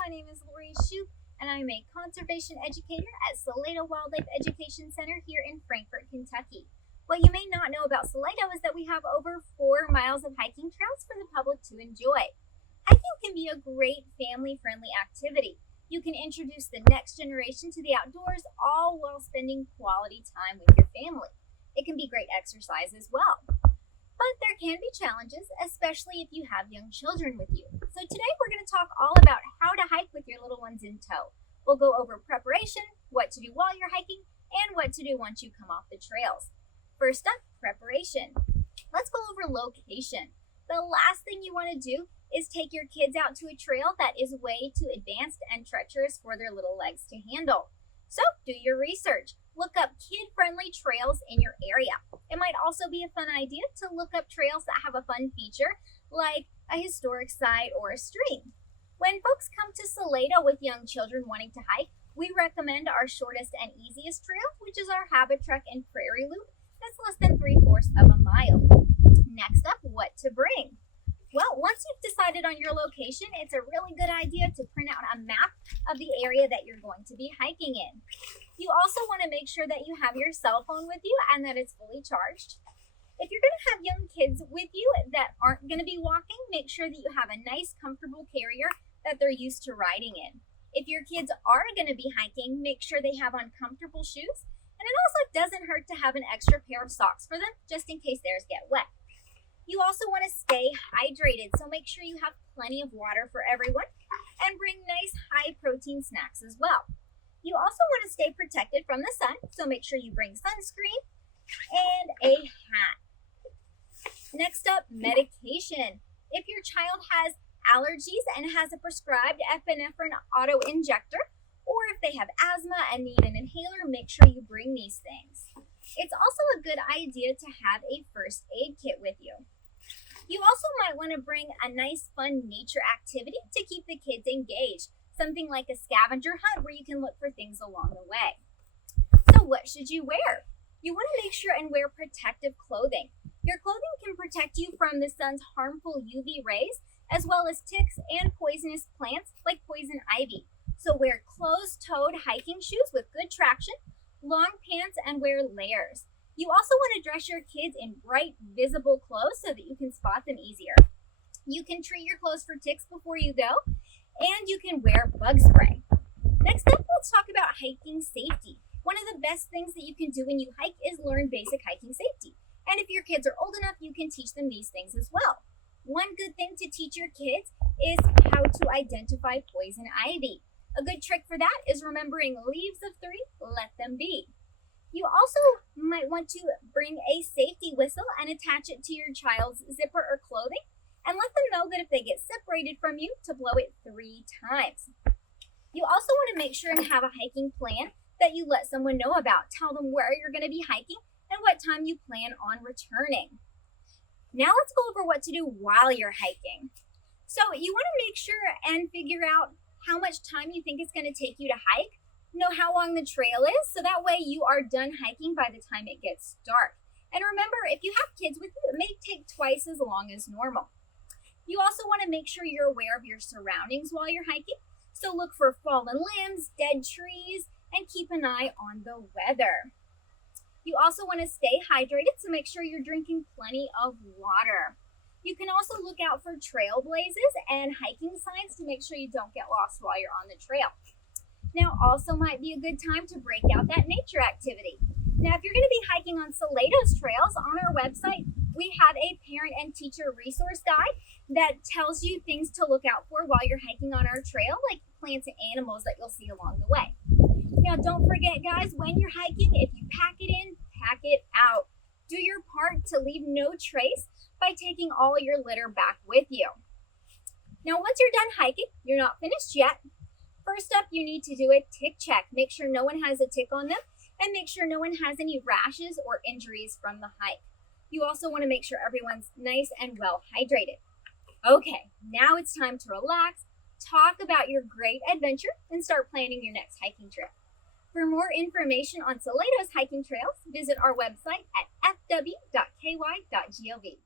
My name is Lori Shoup, and I'm a conservation educator at Salado Wildlife Education Center here in Frankfort, Kentucky. What you may not know about Salado is that we have over 4 miles of hiking trails for the public to enjoy. Hiking can be a great family-friendly activity. You can introduce the next generation to the outdoors, all while spending quality time with your family. It can be great exercise as well. But there can be challenges, especially if you have young children with you. So today we're going to talk all about how to hike with your little ones in tow. We'll go over preparation, what to do while you're hiking, and what to do once you come off the trails. First up, preparation. Let's go over location. The last thing you want to do is take your kids out to a trail that is way too advanced and treacherous for their little legs to handle. So do your research. Look up kid-friendly trails in your area. It might also be a fun idea to look up trails that have a fun feature like a historic site or a stream. When folks come to Salado with young children wanting to hike, we recommend our shortest and easiest trail, which is our Habit Trek and Prairie Loop. That's less than 3/4 of a mile. Next up, what to bring. Well, once you've decided on your location, it's a really good idea to print out a map of the area that you're going to be hiking in. You also want to make sure that you have your cell phone with you and that it's fully charged. If you're going to have young kids with you that aren't going to be walking, make sure that you have a nice, comfortable carrier that they're used to riding in. If your kids are going to be hiking, make sure they have on comfortable shoes. And it also doesn't hurt to have an extra pair of socks for them, just in case theirs get wet. You also want to stay hydrated, so make sure you have plenty of water for everyone and bring nice high-protein snacks as well. You also want to stay protected from the sun, so make sure you bring sunscreen and a hat. Next up, medication. If your child has allergies and has a prescribed epinephrine auto-injector, or if they have asthma and need an inhaler, make sure you bring these things. It's also a good idea to have a first aid kit with you. You also might want to bring a nice fun nature activity to keep the kids engaged, something like a scavenger hunt where you can look for things along the way. So what should you wear? You want to make sure and wear protective clothing. Your clothing can protect you from the sun's harmful UV rays, as well as ticks and poisonous plants like poison ivy. So wear closed-toed hiking shoes with good traction, long pants, and wear layers. You also want to dress your kids in bright, visible clothes so that you can spot them easier. You can treat your clothes for ticks before you go, and you can wear bug spray. Next up, let's talk about hiking safety. One of the best things that you can do when you hike is learn basic hiking safety. And if your kids are old enough, you can teach them these things as well. One good thing to teach your kids is how to identify poison ivy. A good trick for that is remembering leaves of 3, let them be. You also might want to bring a safety whistle and attach it to your child's zipper or clothing, and let them know that if they get separated from you, to blow it 3 times. You also want to make sure and have a hiking plan that you let someone know about. Tell them where you're going to be hiking and what time you plan on returning. Now let's go over what to do while you're hiking. So you want to make sure and figure out how much time you think it's going to take you to hike. Know how long the trail is, so that way you are done hiking by the time it gets dark. And remember, if you have kids with you, it may take twice as long as normal. You also want to make sure you're aware of your surroundings while you're hiking. So look for fallen limbs, dead trees, and keep an eye on the weather. You also want to stay hydrated, so make sure you're drinking plenty of water. You can also look out for trailblazes and hiking signs to make sure you don't get lost while you're on the trail. Now also might be a good time to break out that nature activity. Now if you're going to be hiking on Salado's trails, on our website we have a parent and teacher resource guide that tells you things to look out for while you're hiking on our trail, like plants and animals that you'll see along the way. Now don't forget guys, when you're hiking, if you pack it in, pack it out. Do your part to leave no trace by taking all your litter back with you. Now once you're done hiking, you're not finished yet. First up, you need to do a tick check. Make sure no one has a tick on them and make sure no one has any rashes or injuries from the hike. You also want to make sure everyone's nice and well hydrated. Okay, now it's time to relax, talk about your great adventure, and start planning your next hiking trip. For more information on Salado's hiking trails, visit our website at fw.ky.gov.